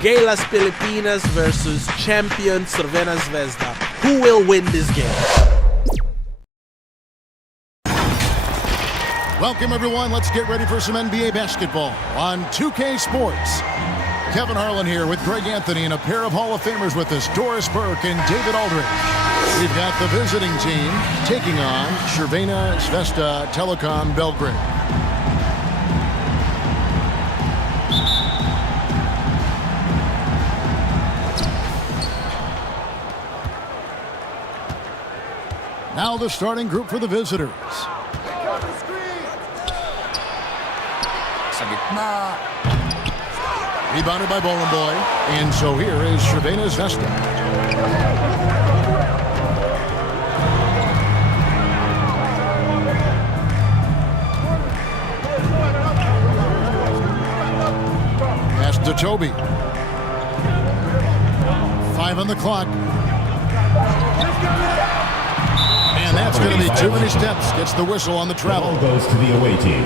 GILAS Pilipinas versus champion Crvena Zvezda. Who will win this game? Welcome everyone, let's get ready for some NBA basketball on 2K Sports. Kevin Harlan here with Greg Anthony and a pair of Hall of Famers with us, Doris Burke and David Aldridge. We've got the visiting team taking on Crvena Zvezda Telekom Belgrade. Now the starting group for the visitors. Rebounded by Boy, and so here is Crvena Zvezda. Pass to Toby. 5 on the clock. And that's going to be too many steps. Gets the whistle on the travel. Ball goes to the away team.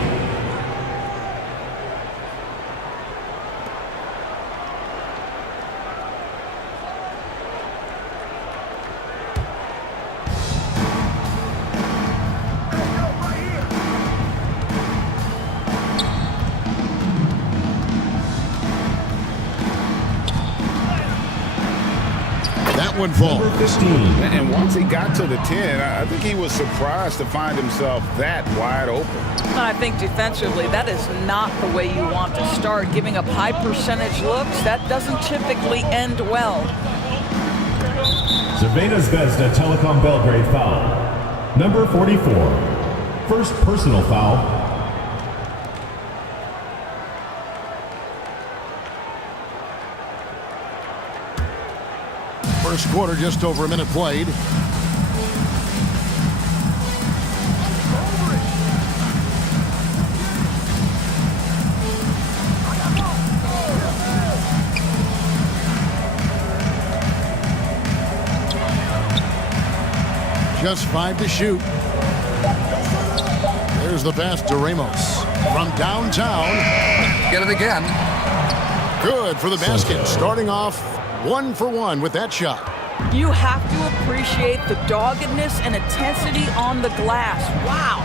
One falls. 15. And once he got to the 10, I think he was surprised to find himself that wide open. I think defensively, that is not the way you want to start. Giving up high percentage looks, that doesn't typically end well. Crvena Zvezda Telekom Belgrade foul. Number 44. First personal foul. First quarter, just over a minute played. Just 5 to shoot. There's the pass to Ramos from downtown. Get it again. Good for the basket. Starting off 1 for 1 with that shot. You have to appreciate the doggedness and intensity on the glass. Wow.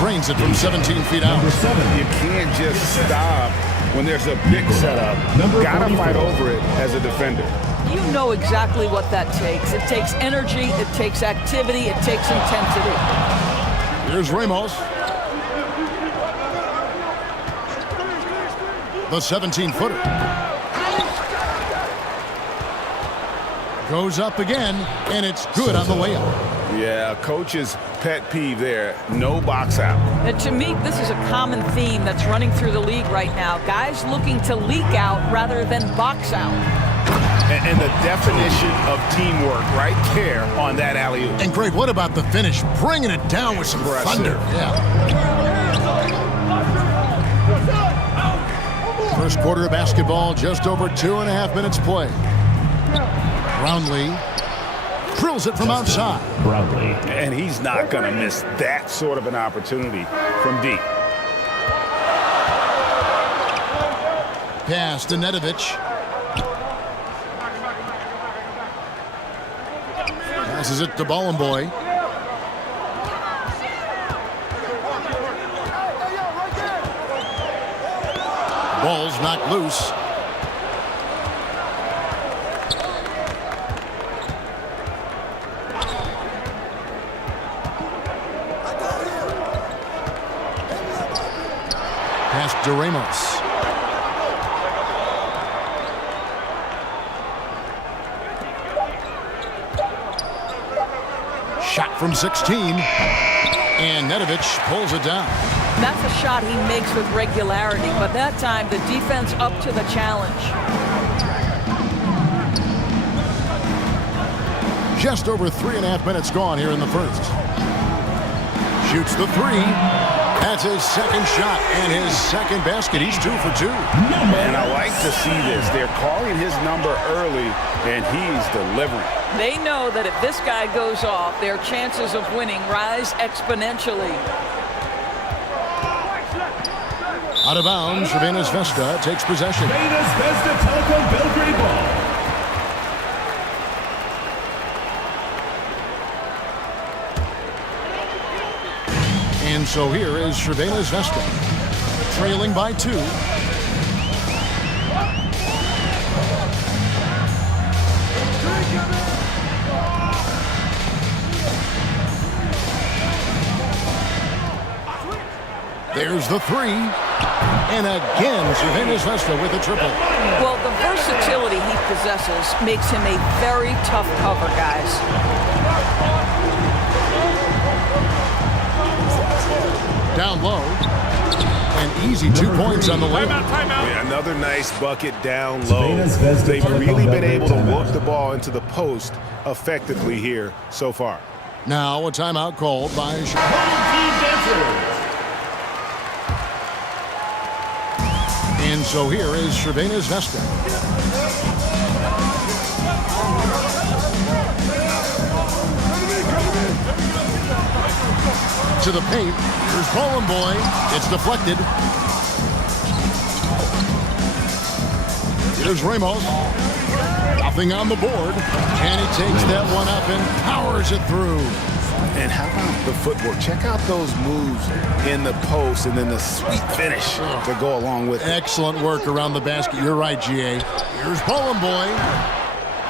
Trains it from 17 feet out. Number 7. You can't just stop when there's a big setup. You gotta fight over it as a defender. You know exactly what that takes. It takes energy, it takes activity, it takes intensity. Here's Ramos. The 17-footer. Goes up again, and it's good on the way up. Yeah, coach's pet peeve there. No box out. And to me, this is a common theme that's running through the league right now. Guys looking to leak out rather than box out. And the definition of teamwork right there on that alley-oop. And Greg, what about the finish? Bringing it down with some thunder. Yeah. First quarter of basketball, just over 2.5 minutes play. Brownlee drills it from outside. Brownlee. And he's not going to miss that sort of an opportunity from deep. Pass to Nedovic. Passes it to Boy. Ball's knocked loose. Pass to Ramos. Shot from 16. And Nedovic pulls it down. That's a shot he makes with regularity, but that time the defense up to the challenge. Just over 3.5 minutes gone here in the first. Shoots the 3. That's his second shot and his second basket. He's 2 for 2. And I like to see this. They're calling his number early, and he's delivering. They know that if this guy goes off, their chances of winning rise exponentially. Out of bounds, Crvena Zvezda takes possession. Crvena Zvezda Telekom Belgrade ball. And so here is Crvena Zvezda, trailing by 2. There's the 3. And again, Crvena Zvezda with a triple. Well, the versatility he possesses makes him a very tough cover, guys. Down low. And easy 2 points on the layup. Yeah, another nice bucket down low. They've really been able to work the ball into the post effectively here so far. Now a timeout called by And so here is Crvena Zvezda. To the paint. Here's Poland boy. It's deflected. Here's Ramos. Nothing on the board. And he takes that one up and powers it through. And how about the footwork? Check out those moves in the post and then the sweet finish to go along with it. Excellent work around the basket. You're right, GA. Here's Poland boy.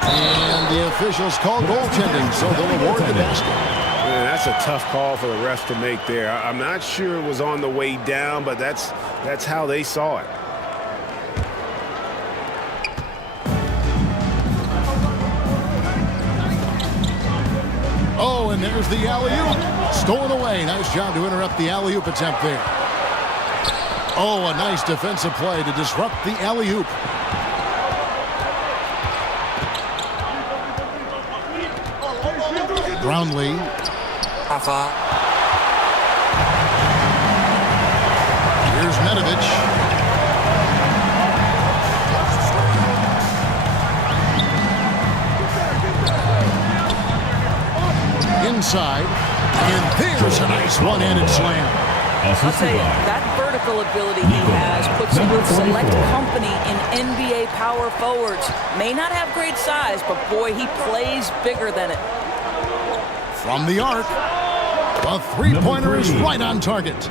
And the officials call goaltending, so they'll award the basket. Man, that's a tough call for the refs to make there. I'm not sure it was on the way down, but that's how they saw it. Oh, and there's the alley-oop. Stolen away. Nice job to interrupt the alley-oop attempt there. Oh, a nice defensive play to disrupt the alley-oop. Brownlee. Here's Medovich. Inside, and there's a nice one-handed slam. I'll tell you, that vertical ability he has puts him with select company in NBA power forwards. May not have great size, but boy, he plays bigger than it. From the arc, a three-pointer is right on target.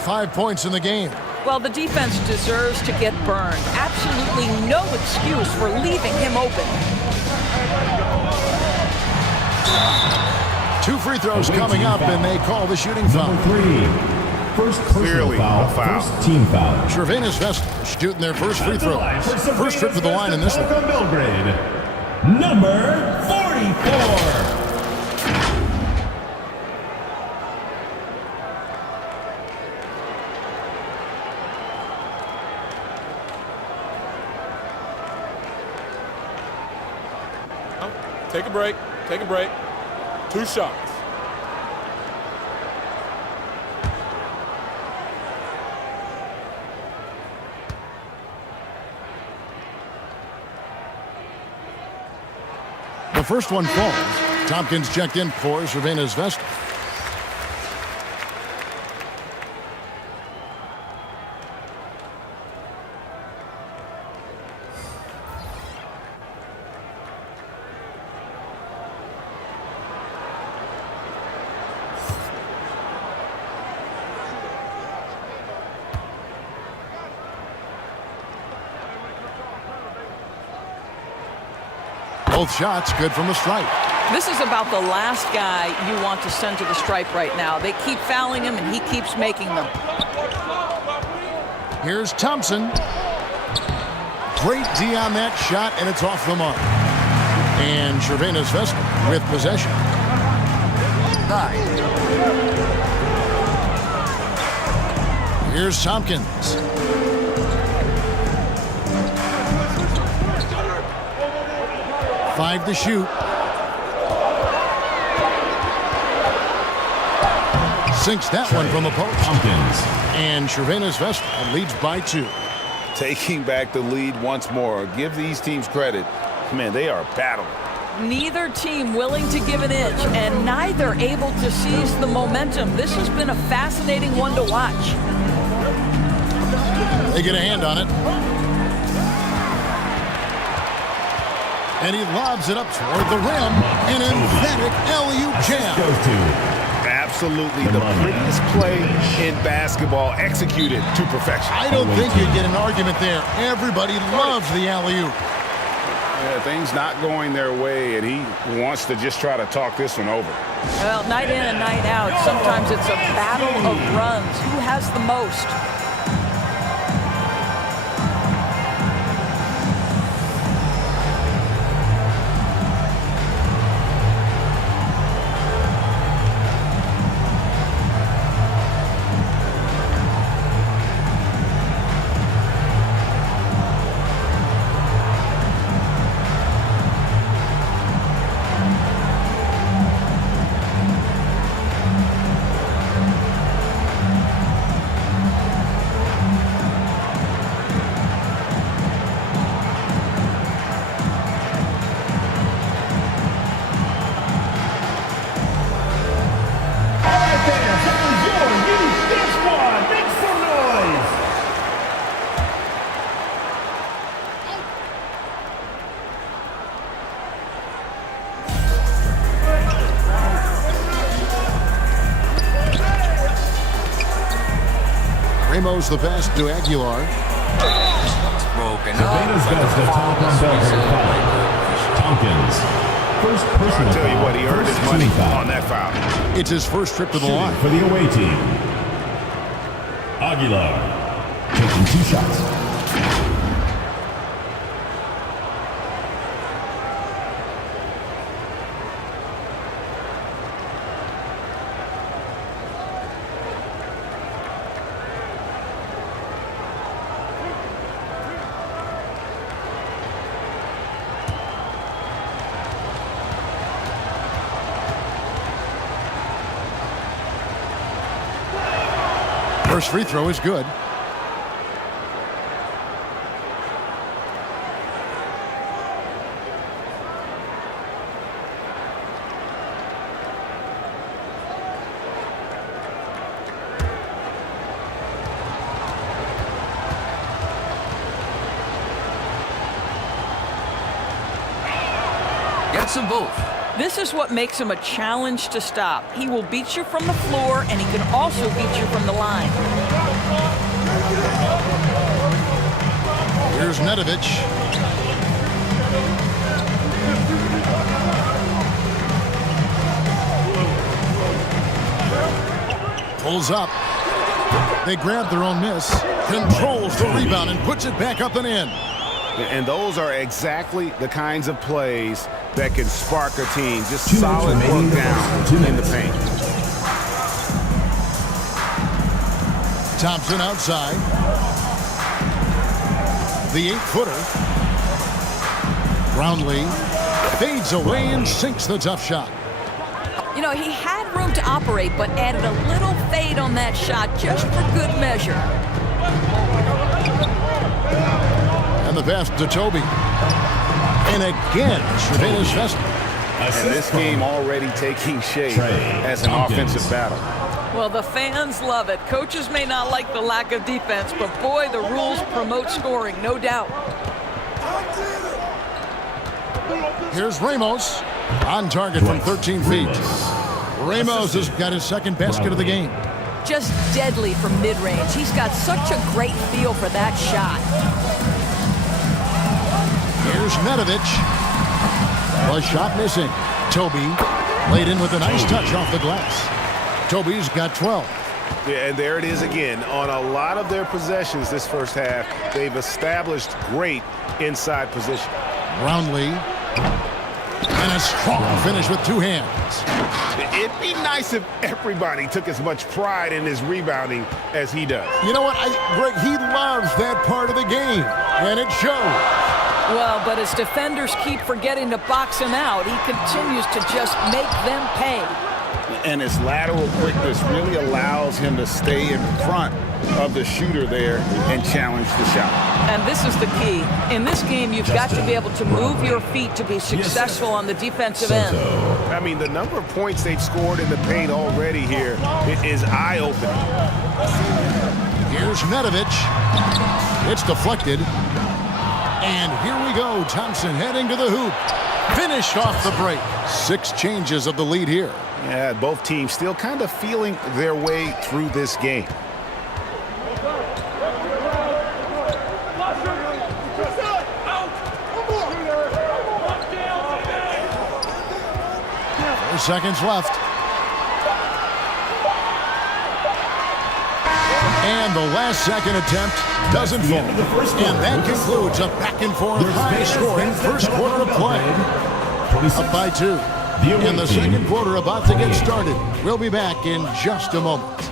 5 points in the game. Well, the defense deserves to get burned. Absolutely no excuse for leaving him open. 2 free throws coming up, and they call the shooting foul. Number 3. First Clearly personal a foul. First team foul. Crvena Zvezda shooting their first free throw. First trip to the line in this one. Belgrade. Number 44. Take a break. Take a break. 2 shots. The first one falls. Tompkins checked in for Crvena Zvezda. Both shots good from the stripe. This is about the last guy you want to send to the stripe right now. They keep fouling him, and he keeps making them. Here's Thompson. Great D on that shot, and it's off the mark. And Crvena Zvezda with possession. Here's Tompkins. Five to shoot. Sinks that one from the post. And Crvena Zvezda leads by 2. Taking back the lead once more. Give these teams credit. Man, they are battling. Neither team willing to give an inch, and neither able to seize the momentum. This has been a fascinating one to watch. They get a hand on it. And he lobs it up toward the rim. An emphatic alley-oop jam. Absolutely the prettiest play in basketball, executed to perfection. I don't think you'd get an argument there. Everybody loves the alley-oop. Yeah, things not going their way, and he wants to just try to talk this one over. Well, night in and night out, sometimes it's a battle of runs. Who has the most? Ramos the pass to Aguilar. Crvena Zvezda top on Belgrade foul. Tompkins. First personal I'll tell you foul. what, he earned his money on that foul. It's his first trip to the line. For the away team. Aguilar. Taking 2 shots. First free throw is good. Gets them both. This is what makes him a challenge to stop. He will beat you from the floor, and he can also beat you from the line. Here's Nedovic. Pulls up. They grab their own miss. Controls the rebound and puts it back up and in. And those are exactly the kinds of plays that can spark a team. Just solid work down in the paint. Thompson outside. The 8-footer. Brownlee fades away and sinks the tough shot. You know, he had room to operate, but added a little fade on that shot just for good measure. And the pass to Toby. And again, Crvena Zvezda. And this game already taking shape as an offensive battle. Well, the fans love it. Coaches may not like the lack of defense, but boy, the rules promote scoring, no doubt. Here's Ramos. On target from 13 feet. Ramos has got his second basket of the game. Just deadly from mid-range. He's got such a great feel for that shot. Here's Nedovic. The shot missing. Toby laid in with a nice touch off the glass. Toby's got 12. Yeah, and there it is again. On a lot of their possessions this first half, they've established great inside position. Brownlee. And a strong finish with 2 hands. It'd be nice if everybody took as much pride in his rebounding as he does. You know what, Greg, he loves that part of the game, and it shows. Well, but as defenders keep forgetting to box him out, he continues to just make them pay. And his lateral quickness really allows him to stay in front of the shooter there and challenge the shot. And this is the key. In this game, you've got to be able to move your feet to be successful on the defensive end. I mean, the number of points they've scored in the paint already here is eye-opening. Here's Nedovic. It's deflected. And here we go. Thompson heading to the hoop. Finished off the break. 6 changes of the lead here. Yeah, both teams still kind of feeling their way through this game. Seconds left. And the last second attempt doesn't fall. And that concludes a back-and-forth high-scoring first quarter of play. Up by 2. In the second quarter about to get started. We'll be back in just a moment.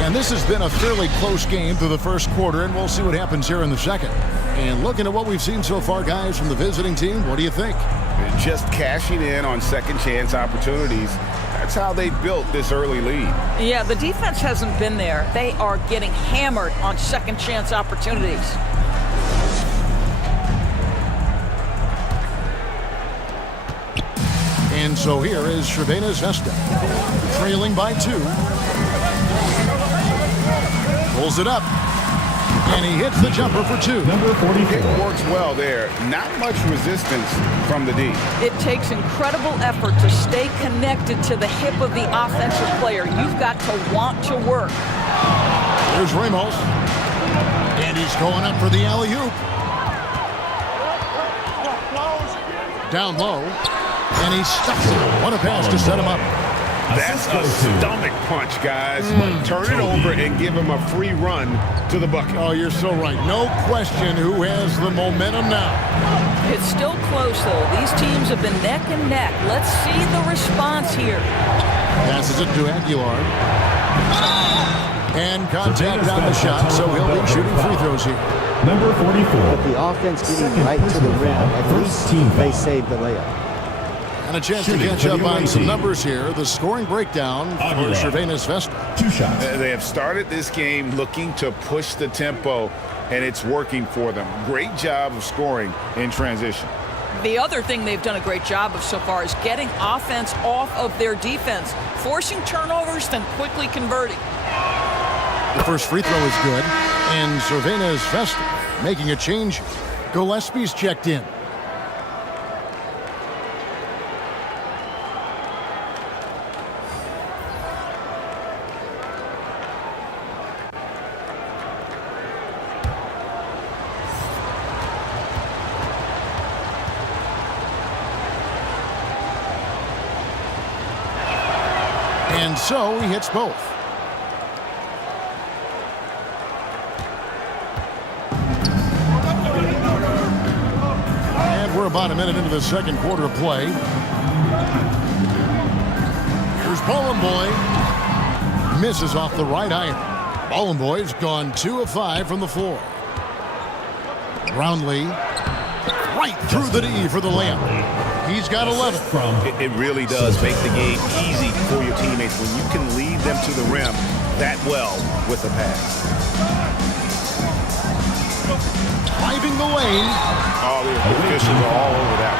And this has been a fairly close game through the first quarter, and we'll see what happens here in the second. And looking at what we've seen so far, guys, from the visiting team, what do you think? Just cashing in on second chance opportunities. That's how they built this early lead. Yeah, the defense hasn't been there. They are getting hammered on second chance opportunities. And so here is Crvena Zvezda, trailing by 2. Pulls it up. And he hits the jumper for 2. Number 44. It works well there. Not much resistance from the D. It takes incredible effort to stay connected to the hip of the offensive player. You've got to want to work. Here's Ramos. And he's going up for the alley-oop. Down low. And he stuffs it. What a pass to set him up. That's a stomach punch, guys. Turn it over and give him a free run to the bucket. Oh, you're so right. No question who has the momentum now. It's still close, though. These teams have been neck and neck. Let's see the response here. Passes it to Aguilar. And contact on the shot, so he'll be shooting free throws here. Number 44. But the offense getting right to the rim, at least they saved the layup. And a chance to catch up on some numbers here. The scoring breakdown for Crvena Zvezda. 2 shots. They have started this game looking to push the tempo, and it's working for them. Great job of scoring in transition. The other thing they've done a great job of so far is getting offense off of their defense, forcing turnovers, then quickly converting. The first free throw is good. And Crvena Zvezda making a change. Gillespie's checked in. And so he hits both. And we're about a minute into the second quarter of play. Here's Bollenboy. Misses off the right iron. Bollenboy's gone 2 of 5 from the floor. Brownlee right through the D for the layup. He's got 11. It really does make the game easy for your teammates when you can lead them to the rim that well with the pass. Driving the lane. Oh, the officials are all over that.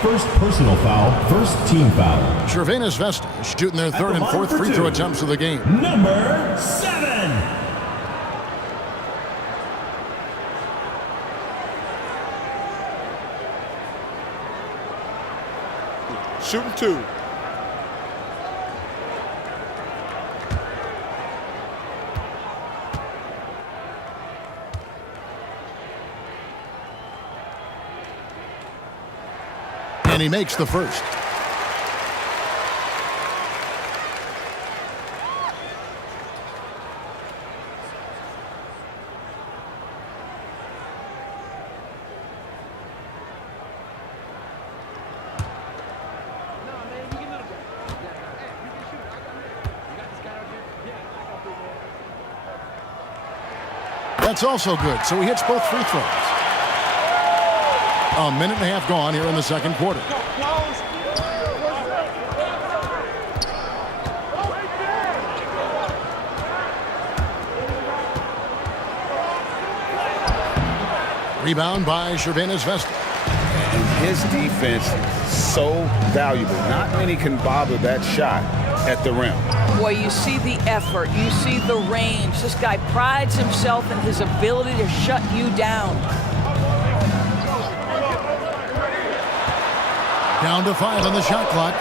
First personal foul, first team foul. Crvena Zvezda shooting their third and fourth free throw attempts of the game. Number 7. Shooting 2. And he makes the first. That's also good, so he hits both free throws. A minute and a half gone here in the second quarter. Rebound by Crvena Zvezda. And his defense so valuable. Not many can bother that shot at the rim. Boy, you see the effort, you see the range. This guy prides himself in his ability to shut you down. Down to 5 on the shot clock.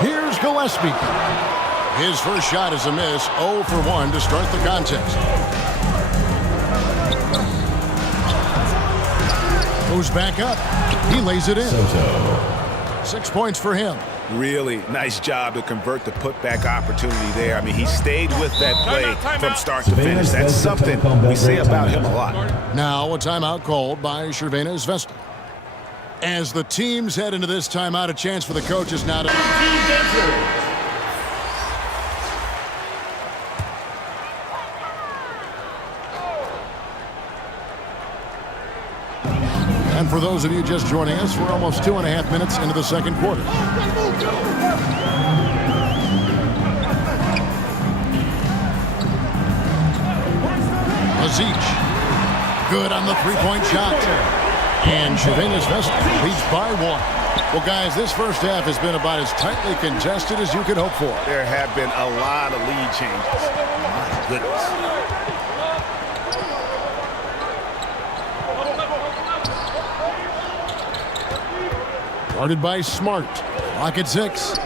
Here's Gillespie. His first shot is a miss. 0 for 1 to start the contest. Goes back up. He lays it in. 6 points for him. Really nice job to convert the putback opportunity there. I mean, he stayed with that play from start to finish. That's something we say about him a lot. Now a timeout called by Crvena Zvezda. As the teams head into this timeout, a chance for the coaches now to... And for those of you just joining us, we're almost 2.5 minutes into the second quarter. Brgy. Good on the three-point shot. And Crvena Zvezda leads by 1. Well, guys, this first half has been about as tightly contested as you could hope for. There have been a lot of lead changes. My goodness. Guarded by Smart. Lock at 6.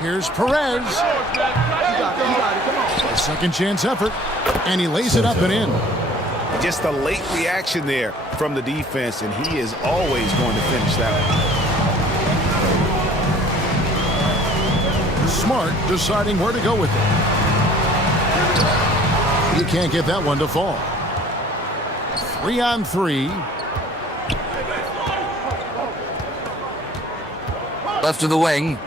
Here's Perez. A second chance effort. And he lays it up and in. Just a late reaction there from the defense, and he is always going to finish that one. Smart deciding where to go with it. He can't get that one to fall. 3 on 3. Left of the wing.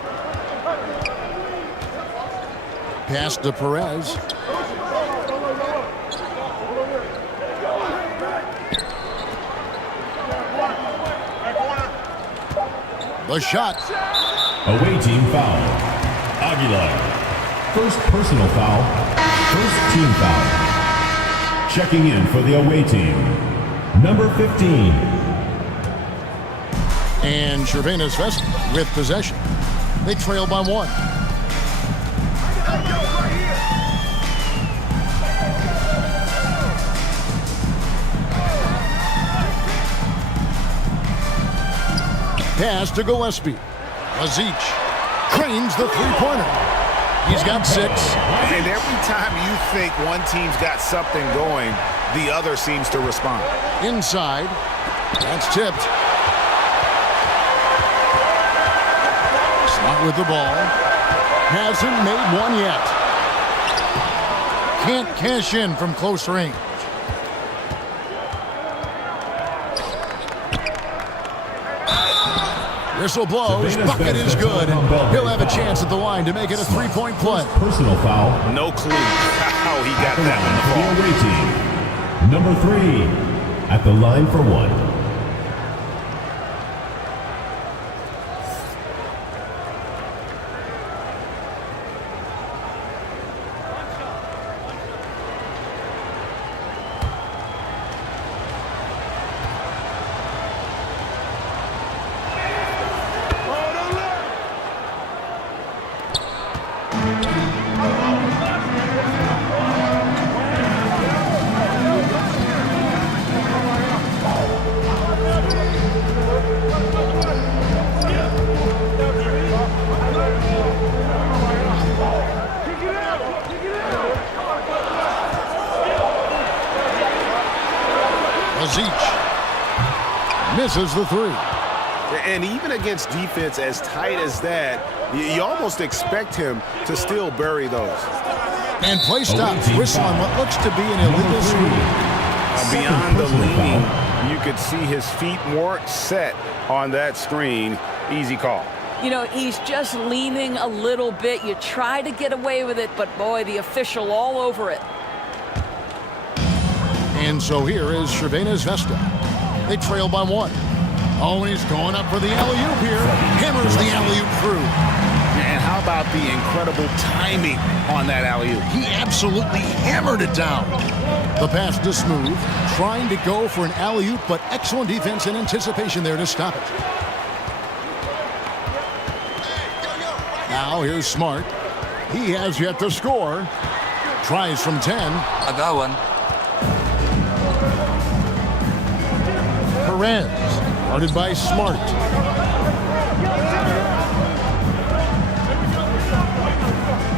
Pass to Perez. The shot. Away team foul. Aguilar. First personal foul. First team foul. Checking in for the away team. Number 15. And Crvena Zvezda with possession. They trail by 1. Pass to Gillespie. Brgy cranes the three-pointer. He's got 6. And every time you think one team's got something going, the other seems to respond. Inside. That's tipped. Slot with the ball. Hasn't made one yet. Can't cash in from close range. Whistle blows. Bucket is good. He'll have a chance at the line to make it a three-point play. Personal foul. No clue how he got that one to fall. Number 3 at the line for 1. Misses the 3. And even against defense as tight as that, you almost expect him to still bury those. And play stops. Whistle on what looks to be an illegal screen. Beyond the leaning, you could see his feet more set on that screen. Easy call. You know, he's just leaning a little bit. You try to get away with it, but boy, the official all over it. And so here is Crvena Zvezda. They trail by 1. Oh, and he's going up for the alley-oop here. Hammers the alley-oop through. And how about the incredible timing on that alley-oop? He absolutely hammered it down. The pass to Smooth, trying to go for an alley-oop, but excellent defense and anticipation there to stop it. Now here's Smart. He has yet to score. Tries from 10. I got one. Perez, guarded by Smart.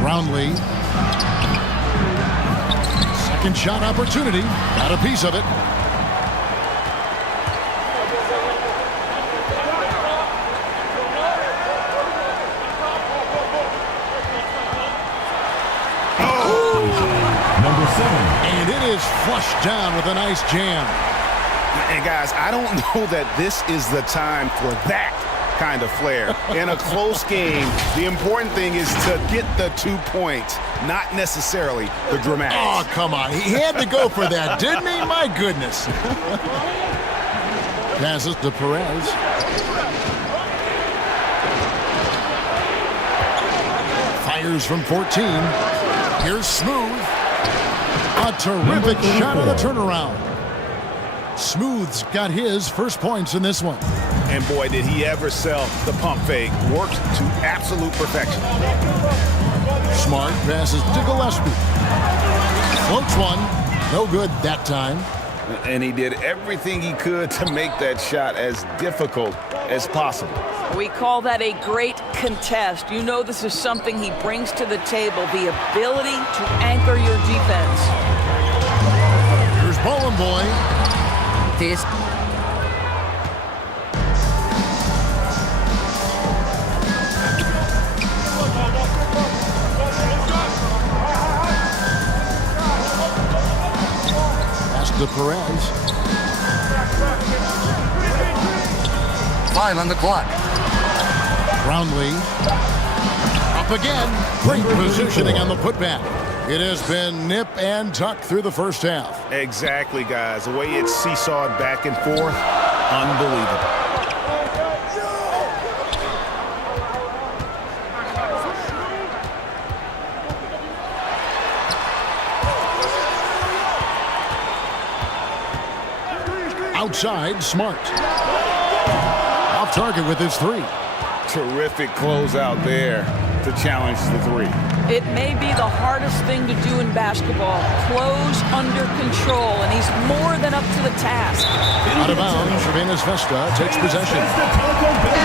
Brownlee. Second shot opportunity. Got a piece of it. Number 7. And it is flushed down with a nice jam. And guys, I don't know that this is the time for that kind of flair. In a close game, the important thing is to get the 2 points, not necessarily the dramatics. Oh, come on. He had to go for that, didn't he? My goodness. Passes to Perez. Fires from 14. Here's Smooth. A terrific shot on the turnaround. Smooth's got his first points in this one. And boy, did he ever sell the pump fake. Worked to absolute perfection. Smart passes to Gillespie. Floats one. No good that time. And he did everything he could to make that shot as difficult as possible. We call that a great contest. You know this is something he brings to the table, the ability to anchor your defense. Here's Bowling Boy. This. Pass to Perez. 5 on the clock. Brownlee. Up again. Great positioning on the putback. It has been nip and tuck through the first half. Exactly, guys. The way it's seesawed back and forth, unbelievable. Outside, Smart. Off target with his 3. Terrific closeout there to challenge the 3. It may be the hardest thing to do in basketball. Close under control, and he's more than up to the task. Out of bounds, Crvena Zvezda takes possession.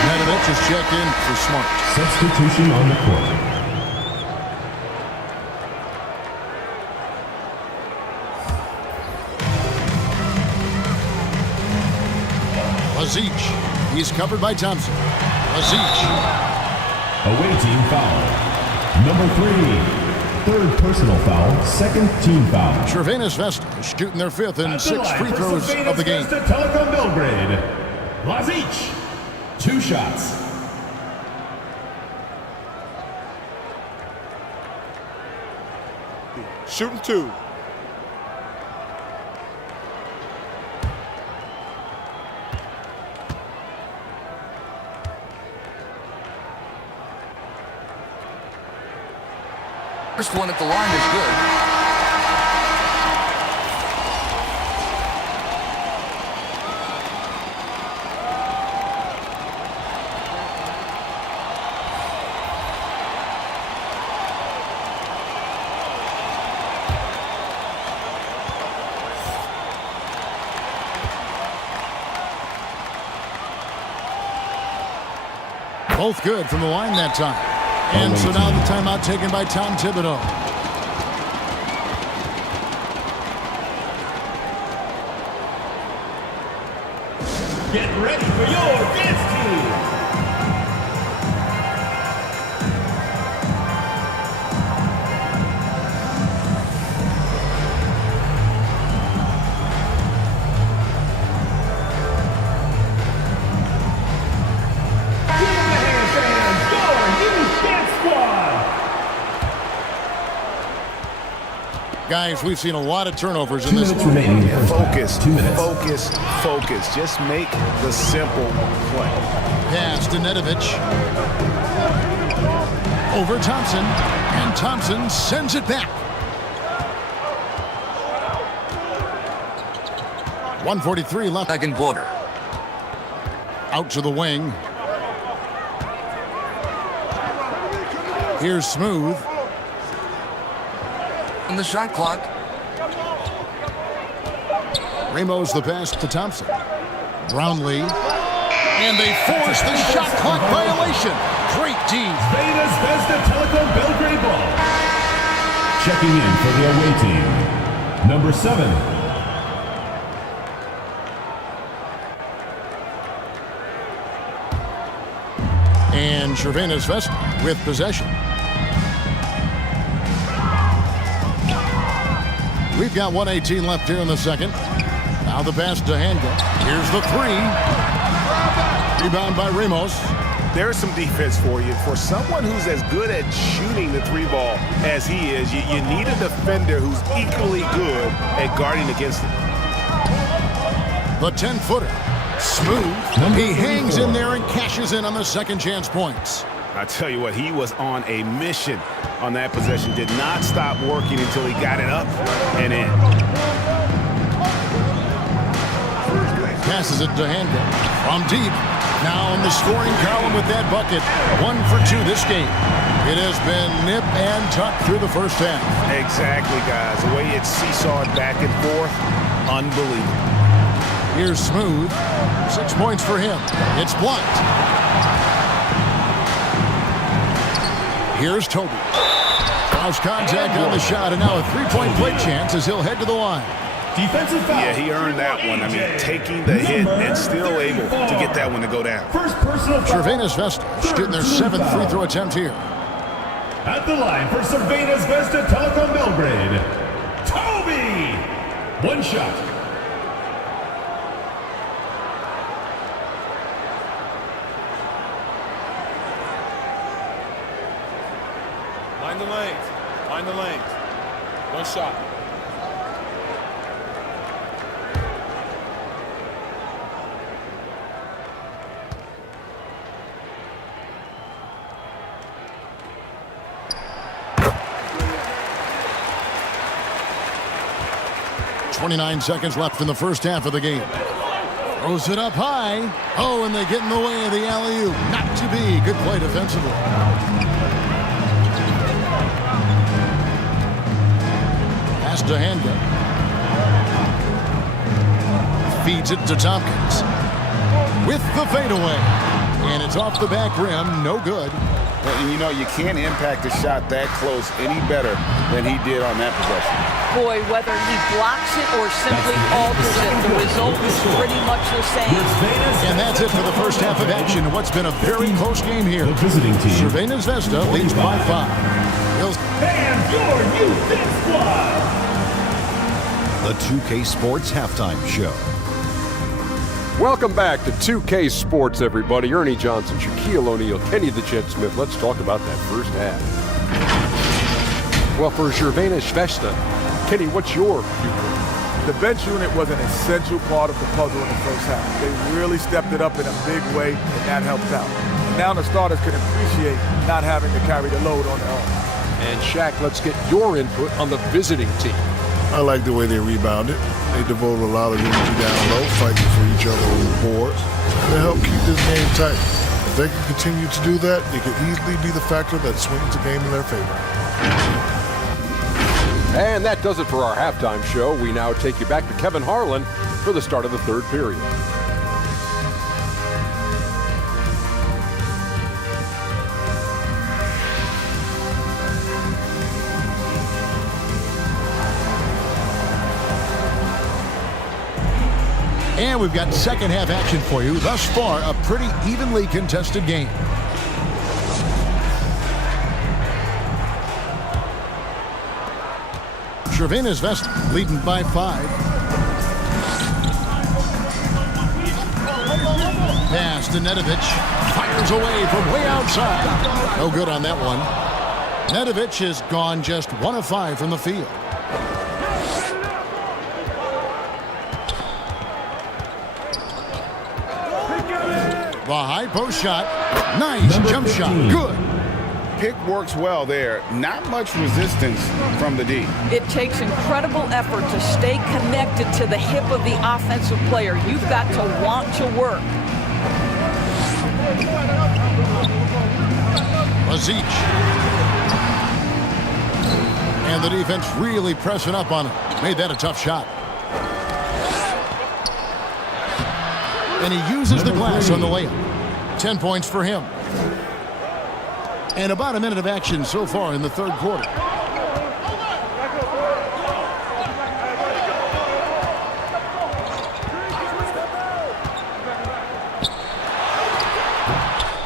Medovich is checked in for Smart. Substitution on the court. Lazic. He's covered by Thompson. Lazic. Away team foul. Number 3. Third personal foul. Second team foul. Crvena Zvezda shooting their 5th and 6th free throws of the game. Telecom Belgrade. Lazic. 2 shots. Shooting 2. First one at the line is good. Both good from the line that time. And so now the timeout taken by Tom Thibodeau. Get ready for your dance team. Give the hand fans Guys, we've seen a lot of turnovers in this. Focus, focus, focus. Just make the simple play. Pass to Nedovich. Over Thompson. And Thompson sends it back. 1:43 left. Second quarter. Out to the wing. Here's Smooth. On the shot clock. Ramos the pass to Thompson. Brownlee. And they force the shot clock violation. Great D. Crvena Zvezda Telekom Belgrade ball. Checking in for the away team, number 7. And Crvena Zvezda with possession. We've got 1:18 left here in the second. Now the pass to Hanga. Here's the three. Rebound by Ramos. There's some defense for you. For someone who's as good at shooting the three ball as he is, you need a defender who's equally good at guarding against it. The 10-footer. Smooth. He hangs in there and cashes in on the second chance points. I tell you what, he was on a mission on that possession. Did not stop working until he got it up and in. Passes it to Hanga. From deep. Now in the scoring column with that bucket. 1 for 2 this game. It has been nip and tuck through the first half. Exactly, guys. The way it's seesawed back and forth, unbelievable. Here's Smooth. 6 points for him. It's blocked. Here's Toby. Cross contact on the shot, and now a three-point play chance as he'll head to the line. Defensive foul. Yeah, he earned that one. I mean, taking the hit and still able to get that one to go down. First personal foul. Crvena Zvezda shooting their 7th free throw attempt here. At the line for Crvena Zvezda Telekom Belgrade, Toby. 1 shot. Find the lanes. Find the lanes. 1 shot. .29 seconds left in the first half of the game. Throws it up high. Oh, and they get in the way of the alley-oop. Not to be. Good play defensively. Pass to Hanga. Feeds it to Tompkins. With the fadeaway. And it's off the back rim. No good. And you know, you can't impact a shot that close any better than he did on that possession. Boy, whether he blocks it or simply alters it, the result is pretty much the same. And that's it for the first half of action. What's been a very close game here. The visiting team, Crvena Zvezda leads by 5. and your new Fit Squad. The 2K Sports Halftime Show. Welcome back to 2K Sports, everybody. Ernie Johnson, Shaquille O'Neal, Kenny the Jet Smith. Let's talk about that first half. Well, for Crvena Zvezda, Kenny, what's your viewpoint? The bench unit was an essential part of the puzzle in the first half. They really stepped it up in a big way, and that helped out. And now the starters can appreciate not having to carry the load on their own. And Shaq, let's get your input on the visiting team. I like the way they rebounded. They devoted a lot of energy down low, fighting for each other on the boards. And they helped keep this game tight. If they can continue to do that, it could easily be the factor that swings the game in their favor. And that does it for our halftime show. We now take you back to Kevin Harlan for the start of the third period. And we've got second half action for you. Thus far, a pretty evenly contested game. Crvena Zvezda leading by 5. Pass to Nedovich. Fires away from way outside. No good on that one. Nedovich has gone just 1 of 5 from the field. The high post shot. Nice jump shot. Good. Pick works well there. Not much resistance from the D. It takes incredible effort to stay connected to the hip of the offensive player. You've got to want to work. Brgy. And the defense really pressing up on him. Made that a tough shot. And he uses the glass on the layup. 10 points for him. And about a minute of action so far in the third quarter.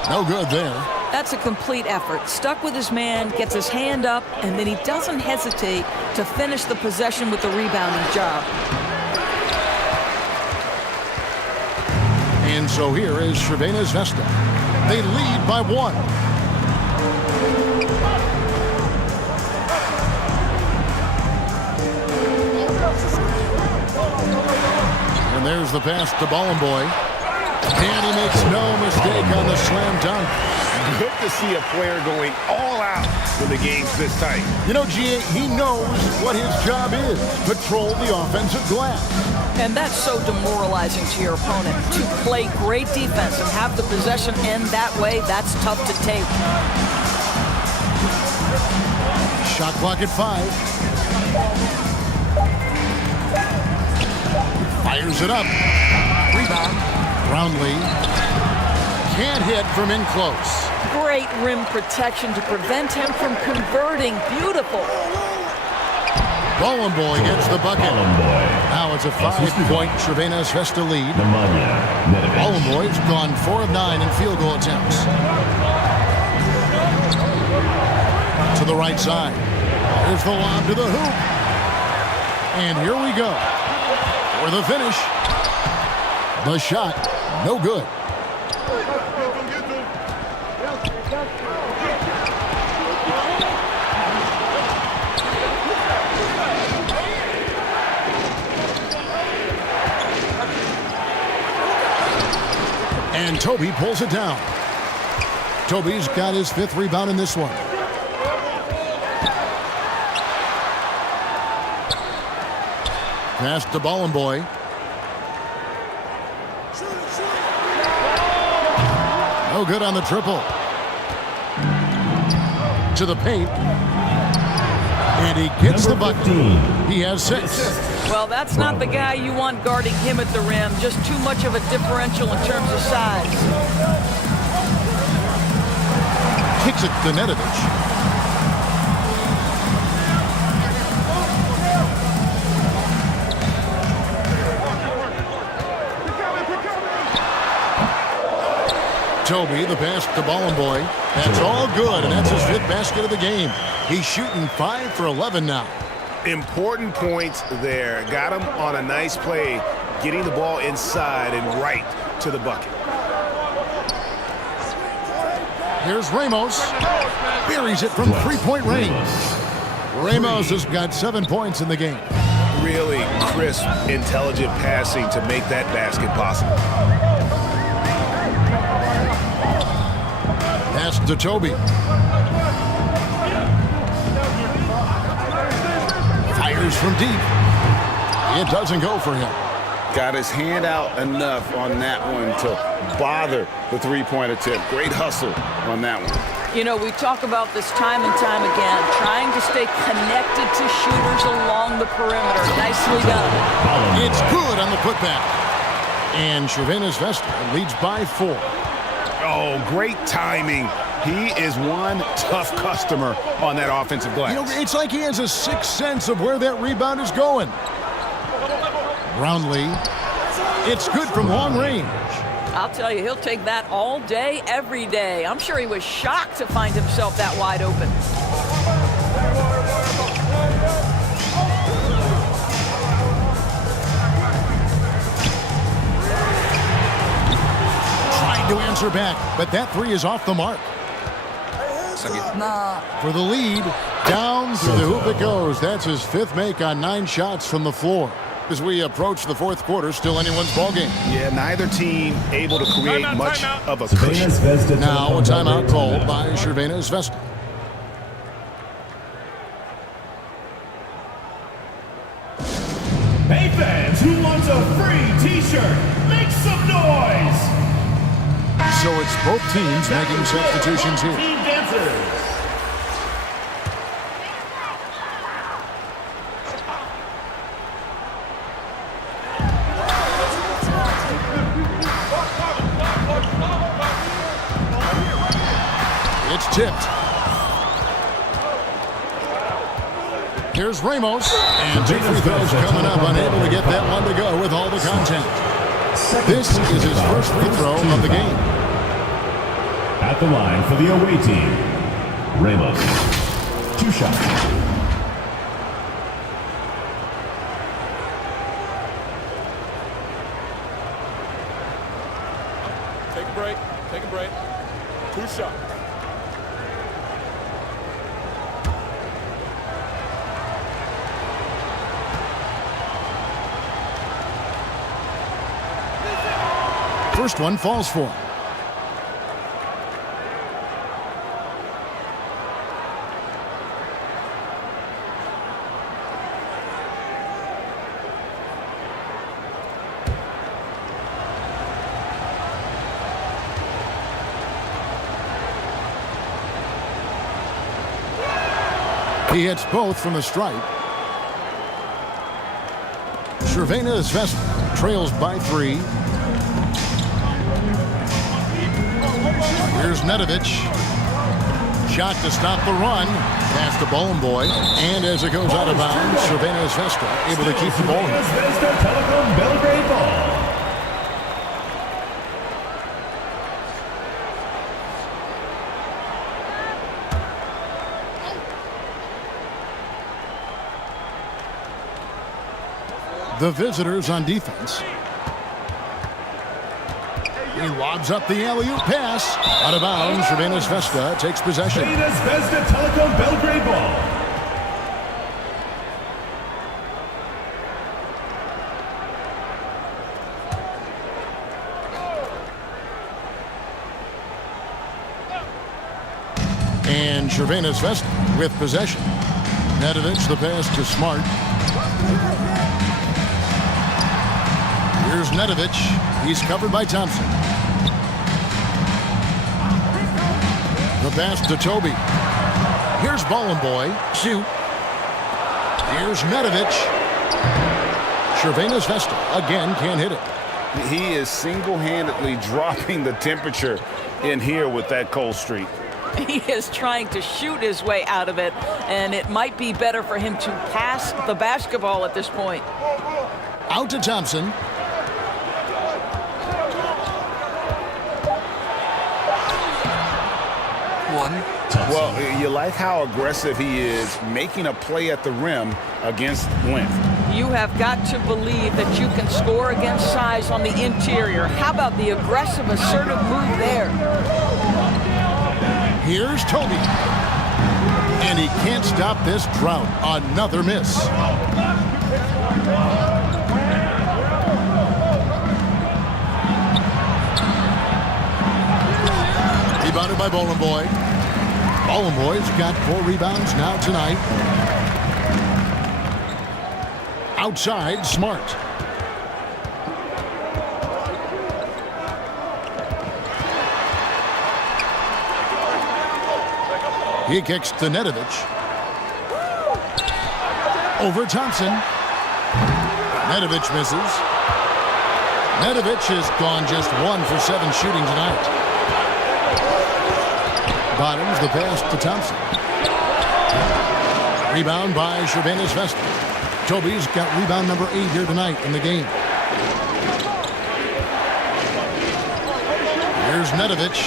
No good there. That's a complete effort. Stuck with his man, gets his hand up, and then he doesn't hesitate to finish the possession with the rebounding job. And so here is Crvena Zvezda. They lead by 1. And there's the pass to Bollenboy. And he makes no mistake on the slam dunk. Good to see a player going all out when the game's this tight. You know, G.A., he knows what his job is. Patrol the offensive glass. And that's so demoralizing to your opponent. To play great defense and have the possession end that way, that's tough to take. Shot clock at 5. Fires it up. Rebound. Brownlee can't hit from in close. Great rim protection to prevent him from converting. Beautiful. Bollenboy gets the bucket. Now it's a 5-point Crvena Zvezda lead. Bollenboy's gone 4 of 9 in field goal attempts. To the right side. Here's the lob to the hoop. And here we go. For the finish. The shot, no good. And Toby pulls it down. Toby's got his 5th rebound in this one. Pass to Bollenboy. No good on the triple. To the paint. And he gets the bucket. He has 6. Well, that's not the guy you want guarding him at the rim. Just too much of a differential in terms of size. Kicks it to Nedovic. Toby, the pass to Bollenboy. That's all good, and that's his 5th basket of the game. He's shooting 5 for 11 now. Important points there. Got him on a nice play, getting the ball inside and right to the bucket. Here's Ramos. Buries it from 3-point range. Ramos has got 7 points in the game. Really crisp, intelligent passing to make that basket possible. Pass to Toby. Fires from deep. It doesn't go for him. Got his hand out enough on that one to bother the 3-point attempt. Great hustle on that one. You know, we talk about this time and time again, trying to stay connected to shooters along the perimeter. Nicely done. It's good on the putback. And Crvena Zvezda leads by 4. Oh, great timing. He is one tough customer on that offensive glass. You know, it's like he has a 6th sense of where that rebound is going. Brownlee. It's good from long range. I'll tell you, he'll take that all day, every day. I'm sure he was shocked to find himself that wide open. Trying to answer back, but that 3 is off the mark. For the lead, down through the hoop it goes. That's his 5th make on 9 shots from the floor. As we approach the fourth quarter, still anyone's ball game. Yeah, neither team able to create much of a cushion. Now a timeout called by Crvena Zvezda. Hey fans, who wants a free t-shirt? Make some noise! So it's both teams making substitutions here. Team dancers. It's tipped. Here's Ramos, and 2 free throws coming up, unable to get that one to go with all the contact. This is his first free throw of the game. At the line for the away team, Ramos. 2 shots. Take a break. Take a break. 2 shots. First one falls for him. He hits both from the stripe. Crvena Zvezda trails by 3. Here's Nedovic. Shot to stop the run. Pass to Boy. And as it goes out of bounds, Crvena Zvezda able to keep the ball. Zvezda Telekom Belgrade ball. The visitors on defense. He lobs up the alley-oop pass. Out of bounds, Crvena Zvezda takes possession. Crvena Zvezda Telekom Belgrade ball. And Crvena Zvezda with possession. Nedovic the pass to Smart. Here's Nedovic. He's covered by Thompson. The pass to Toby. Here's Boy. Shoot. Here's Nedovic. Crvena Zvezda again can't hit it. He is single-handedly dropping the temperature in here with that cold streak. He is trying to shoot his way out of it, and it might be better for him to pass the basketball at this point. Out to Thompson. Well, you like how aggressive he is making a play at the rim against length. You have got to believe that you can score against size on the interior. How about the aggressive, assertive move there? Here's Toby. And he can't stop this drought. Another miss. Rebounded by Boy. Boy's got 4 rebounds now tonight. Outside, Smart. He kicks to Nedovic. Over Thompson. Nedovic misses. Nedovic has gone just 1 for 7 shooting tonight. Bottoms the pass to Thompson. Rebound by Crvena Zvezda. Toby's got rebound number 8 here tonight in the game. Here's Nedovic.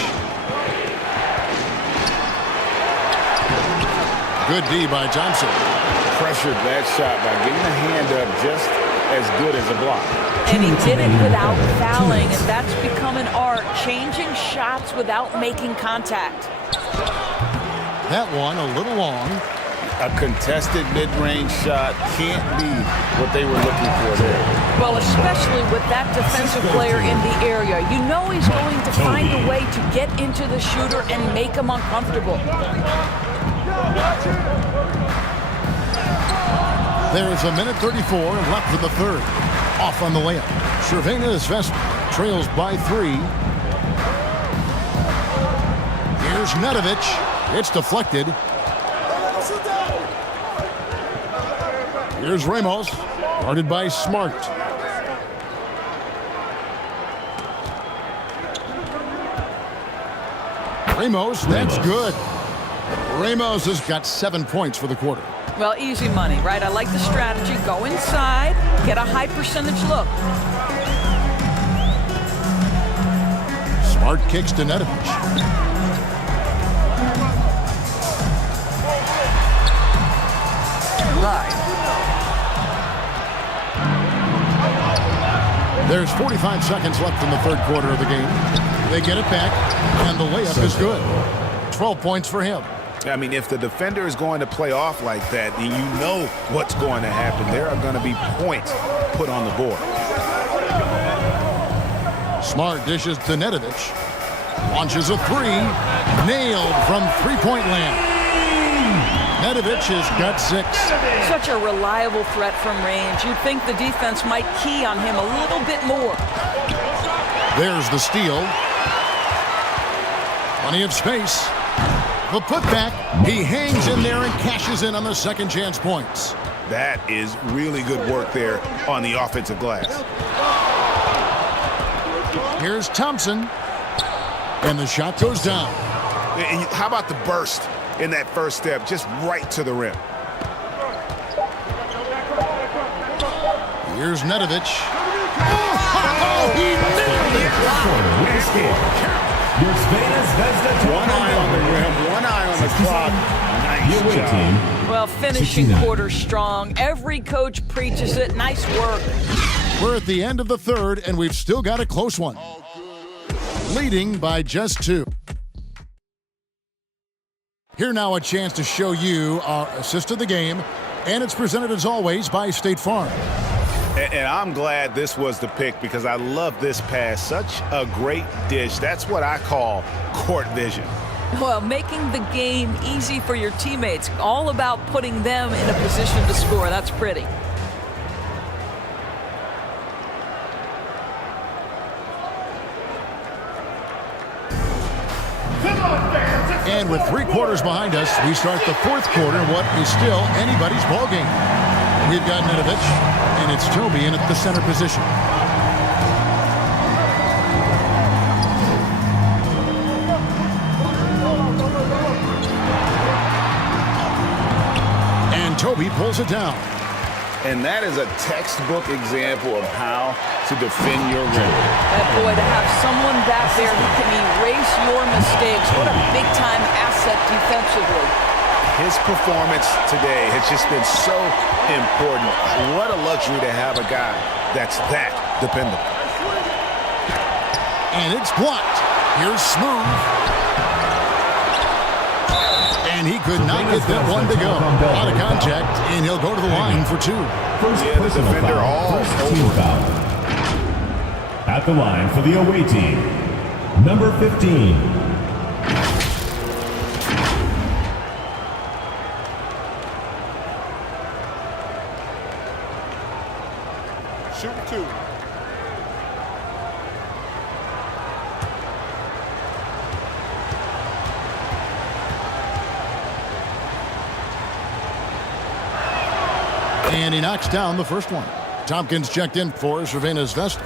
Good D by Thompson. Pressured that shot by getting the hand up just as good as a block. And he did it without fouling, and that's become an art, changing shots without making contact. That one a little long. A contested mid-range shot can't be what they were looking for there. Well, especially with that defensive player in the area. You know he's going to find a way to get into the shooter and make him uncomfortable. There's a minute 34 left in the third. Off on the layup. Crvena Zvezda trails by 3. Here's Nedovic. It's deflected. Here's Ramos, guarded by Smart. Ramos, that's good. Ramos has got 7 points for the quarter. Well, easy money, right? I like the strategy. Go inside, get a high percentage look. Smart kicks to Nedovic. Right. There's 45 seconds left in the third quarter of the game. They get it back, and the layup is good. 12 points for him. I mean, if the defender is going to play off like that, and you know what's going to happen, there are going to be points put on the board. Smart dishes to Nedovic. Launches a 3. Nailed from three-point land. Nedovic has got 6. Such a reliable threat from range. You'd think the defense might key on him a little bit more. There's the steal. Plenty of space. The putback. He hangs in there and cashes in on the second chance points. That is really good work there on the offensive glass. Here's Thompson. And the shot goes down. And how about the burst in that first step, just right to the rim? Here's Nedovic. Oh, he nailed it! One eye on the rim, one eye on the clock. Nice job. Well, finishing quarter strong. Every coach preaches it. Nice work. We're at the end of the third, and we've still got a close one. Leading by just 2. Here now a chance to show you our assist of the game, and it's presented as always by State Farm. And I'm glad this was the pick because I love this pass. Such a great dish. That's what I call court vision. Well, making the game easy for your teammates. All about putting them in a position to score. That's pretty. And with 3 quarters behind us, we start the fourth quarter, what is still anybody's ball game. We've got Nedovic, and it's Toby in at the center position. And Toby pulls it down. And that is a textbook example of how to defend your rim. That boy, to have someone back there who can erase your mistakes. What a big-time asset defensively. His performance today has just been so important. What a luxury to have a guy that's that dependable. And it's blocked. Here's Smooth. And he could not get that one to go. A lot of contact, and he'll go to the line for 2. First personal foul. First team foul. At the line for the away team, number 15. Shoot 2. And he knocks down the first one. Tompkins checked in for Crvena Zvezda.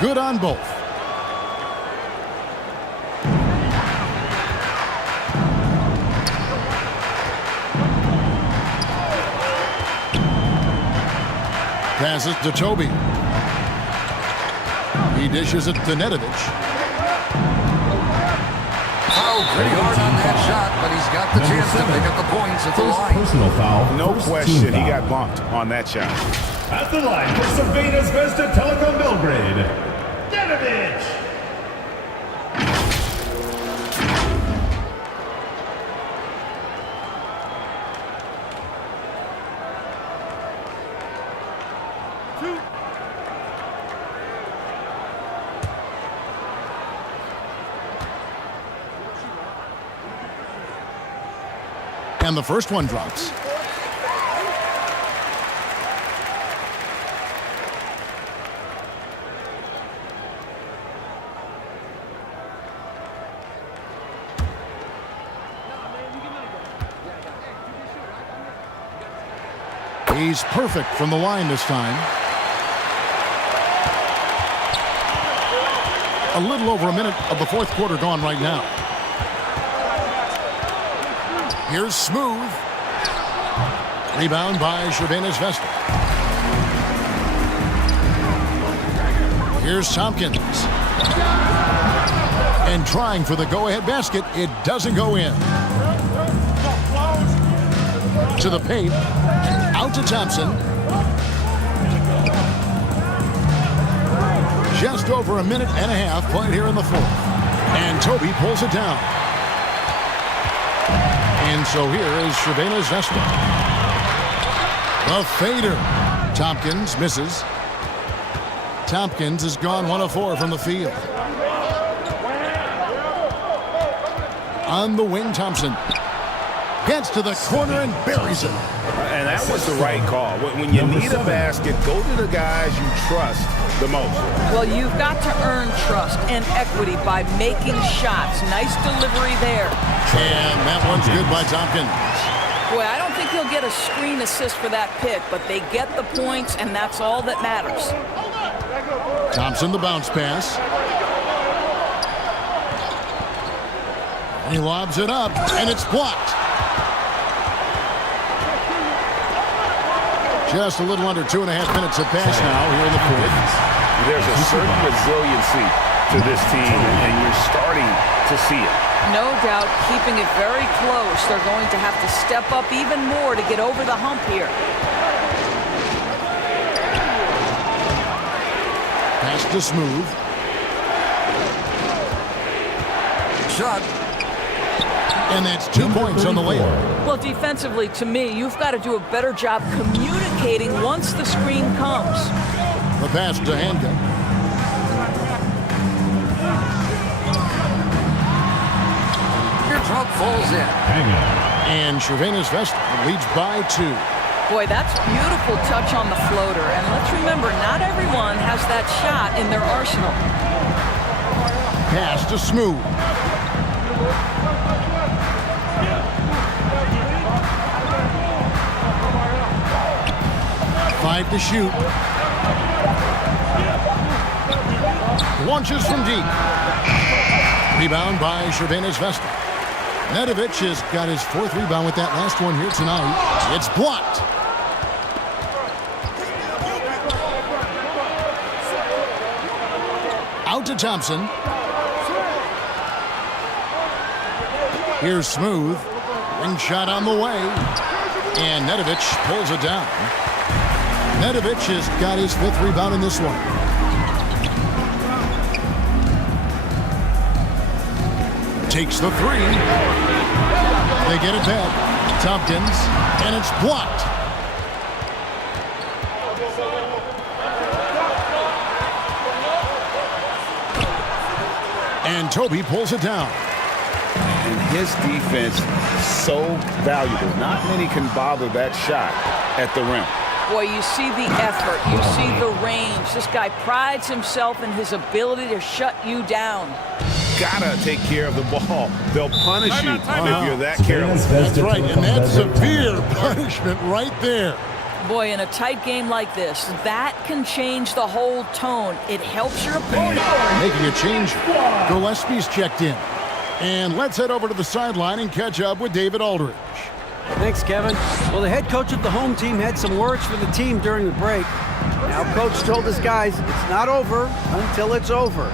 Good on both. Passes to Toby. He dishes it to Nedovich. Fouled pretty hard on that shot, but he's got the chance to pick up the points at the line. Personal foul. No question, he foul. got bumped on that shot. At the line for Crvena Zvezda Telekom Belgrade, Ginebra. And the first one drops. He's perfect from the line this time. A little over a minute of the fourth quarter gone right now. Here's Smooth. Rebound by Crvena Zvezda. Here's Tompkins. And trying for the go-ahead basket. It doesn't go in. To the paint. Out to Thompson. Just over a minute and a half played here in the fourth. And Toby pulls it down. And so here is Crvena Zvezda. The fader. Tompkins misses. Tompkins has gone 1 of 4 from the field. On the wing, Thompson. Gets to the corner and buries it. And that was the right call. When you need a basket, go to the guys you trust the most. Well, you've got to earn trust and equity by making shots. Nice delivery there. And that one's good by Tompkins. Boy, I don't think he'll get a screen assist for that pick, but they get the points, and that's all that matters. Thompson, the bounce pass. He lobs it up, and it's blocked. Just a little under 2.5 minutes have passed now here in the fourth. There's a certain resiliency to this team, and you're starting to see it. No doubt, keeping it very close. They're going to have to step up even more to get over the hump here. Pass to Smooth. Shot. And that's 2 points on the layup. Well, defensively, to me, you've got to do a better job communicating once the screen comes. The pass to Handgun. Your drop falls in. And Crvena Zvezda leads by 2. Boy, that's a beautiful touch on the floater. And let's remember, not everyone has that shot in their arsenal. Pass to Smooth. Five to shoot. Launches from deep. Rebound by Crvena Zvezda. Nedovich has got his 4th rebound with that last one here tonight. It's blocked. Out to Thompson. Here's Smooth. Ring shot on the way. And Nedovich pulls it down. Nedovich has got his 5th rebound in this one. Takes the 3. They get it back. Tompkins. And it's blocked. And Toby pulls it down. And his defense so valuable. Not many can bother that shot at the rim. Boy, you see the effort. You see the range. This guy prides himself in his ability to shut you down. Gotta take care of the ball. They'll punish you if you're that careless. That's right, and that's severe punishment right there. Boy, in a tight game like this, that can change the whole tone. It helps your opponent. Making a change. Gillespie's checked in. And let's head over to the sideline and catch up with David Aldridge. Thanks, Kevin. Well, the head coach of the home team had some words for the team during the break. Now, coach told his guys it's not over until it's over.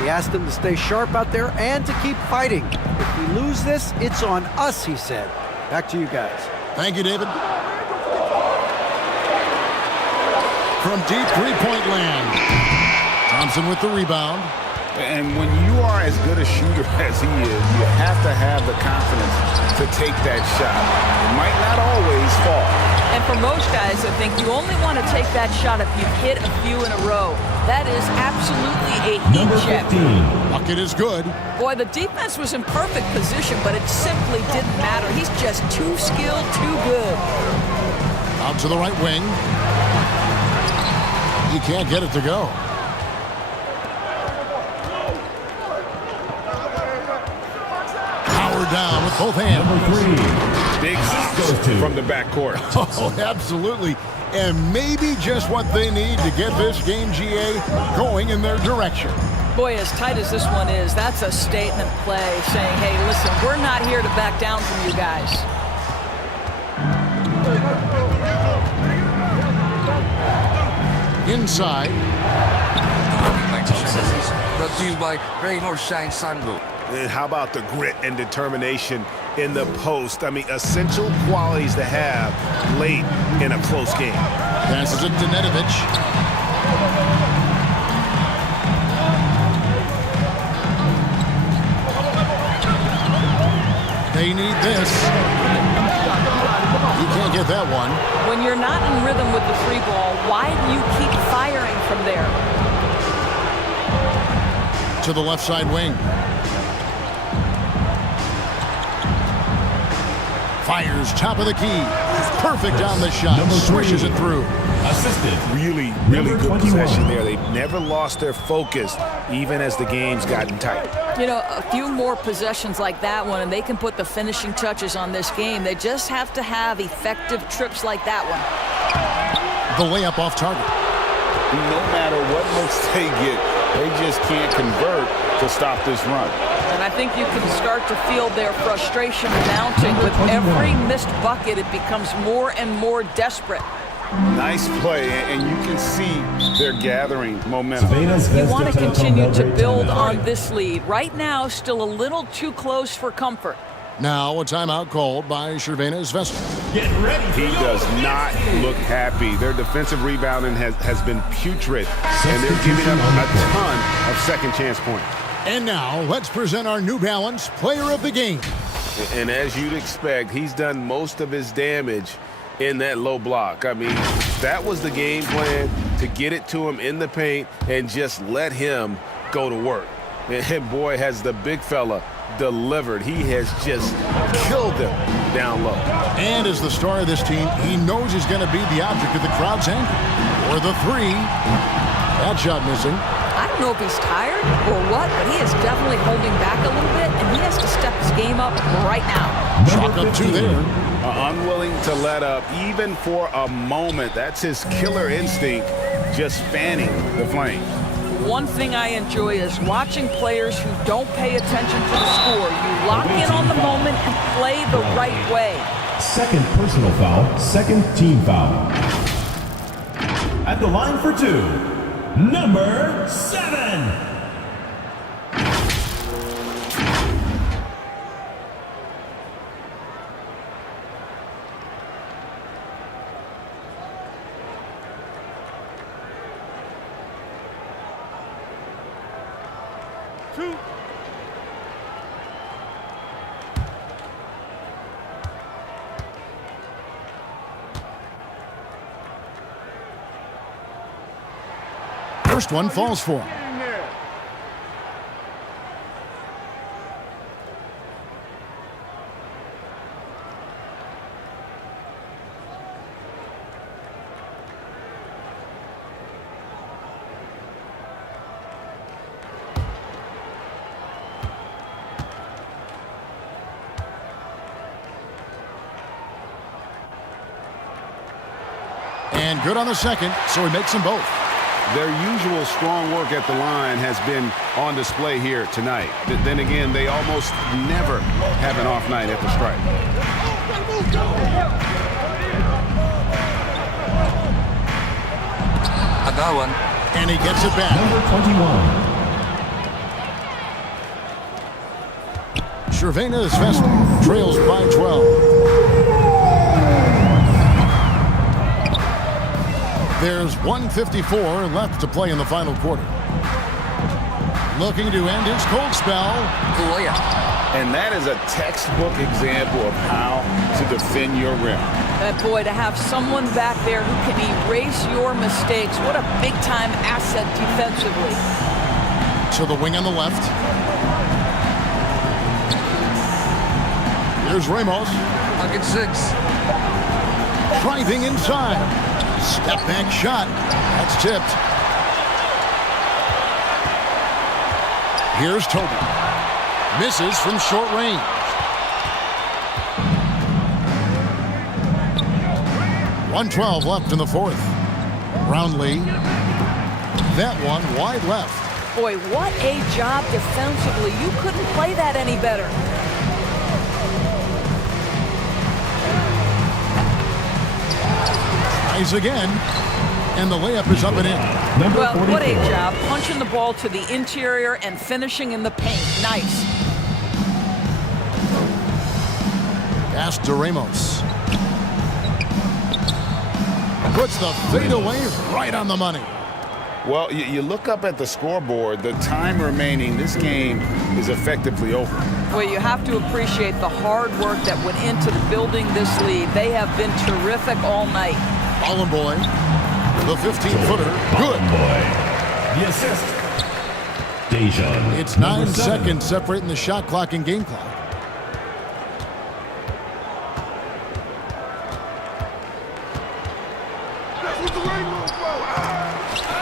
He asked them to stay sharp out there and to keep fighting. If we lose this, it's on us, he said. Back to you guys. Thank you, David. From deep three-point land. Thompson with the rebound. And when you are as good a shooter as he is, you have to have the confidence to take that shot. It might not always fall. And for most guys, I think you only want to take that shot if you've hit a few in a row. That is absolutely a heat check. Bucket is good. Boy, the defense was in perfect position, but it simply didn't matter. He's just too skilled, too good. Out to the right wing. He can't get it to go. Power down with both hands. Big stops from the backcourt. Oh, absolutely. And maybe just what they need to get this game, GA, going in their direction. Boy, as tight as this one is, that's a statement play saying, hey, listen, we're not here to back down from you guys. Inside. Brought to you by Rain or Shine Sunroof. And how about the grit and determination in the post? I mean, essential qualities to have late in a close game. Passes it to Nedovic. They need this. You can't get that one. When you're not in rhythm with the free ball, why do you keep firing from there? To the left side wing. Fires top of the key. Perfect on the shot. Swishes it through. Assisted. Really good possession there. They've never lost their focus, even as the game's gotten tight. You know, a few more possessions like that one, and they can put the finishing touches on this game. They just have to have effective trips like that one. The layup off target. No matter what looks they get, they just can't convert to stop this run. And I think you can start to feel their frustration mounting. With every missed bucket, it becomes more and more desperate. Nice play, and you can see they're gathering momentum. You want to continue to build on this lead. Right now, still a little too close for comfort. Now a timeout called by Crvena Zvezda. Get ready. He does not look happy. Their defensive rebounding has been putrid, and they're giving up a ton of second chance points. And now let's present our New Balance Player of the Game. And as you'd expect, he's done most of his damage in that low block. I mean, that was the game plan, to get it to him in the paint and just let him go to work. And boy, has the big fella delivered. He has just killed them down low. And as the star of this team, he knows he's going to be the object of the crowd's anger. For the three, that shot missing. I don't know if he's tired or what, but he is definitely holding back a little bit, and he has to step his game up right now. Chalk up two there. Unwilling to let up even for a moment. That's his killer instinct, just fanning the flame. One thing I enjoy is watching players who don't pay attention to the score. You lock in on the moment and play the right way. Second personal foul, second team foul. At the line for two, number 7. First one falls for him. And good on the second, so he makes them both. Their usual strong work at the line has been on display here tonight. Then again, they almost never have an off night at the stripe. No one. And he gets it back. Number 21. Crvena Zvezda trails by 12. There's 1:54 left to play in the final quarter. Looking to end his cold spell. And that is a textbook example of how to defend your rim. And boy, to have someone back there who can erase your mistakes, what a big-time asset defensively. To the wing on the left. Here's Ramos. Bucket 6. Driving inside. Step back shot. That's tipped. Here's Toby. Misses from short range. .112 left in the fourth. Brownlee. That one wide left. Boy, what a job defensively. You couldn't play that any better. Tries again. And the layup is up and in. Well, what a job. Punching the ball to the interior and finishing in the paint. Nice. Pass to Ramos. Puts the fadeaway right on the money. Well, you look up at the scoreboard, the time remaining, this game is effectively over. Well, you have to appreciate the hard work that went into building this lead. They have been terrific all night. Ballin' boy, the 15-footer, good. Boy, the assist. Dejan. It's 9 seconds separating the shot clock and game clock.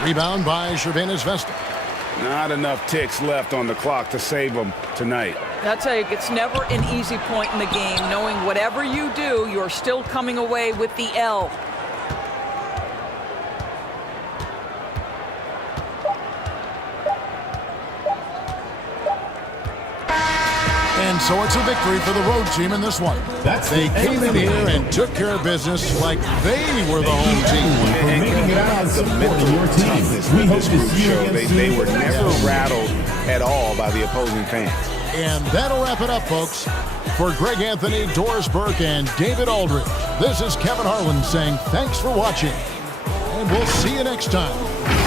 Rebound by Crvena Zvezda. Not enough ticks left on the clock to save them tonight. I'll tell you, it's never an easy point in the game, knowing whatever you do, you're still coming away with the L. And so it's a victory for the road team in this one. They came in here and took care of business like they were the home team. For making it out and supporting your team. We hope to see you again soon. They were never rattled at all by the opposing fans. And that'll wrap it up, folks. For Greg Anthony, Doris Burke, and David Aldridge, this is Kevin Harlan saying thanks for watching. And we'll see you next time.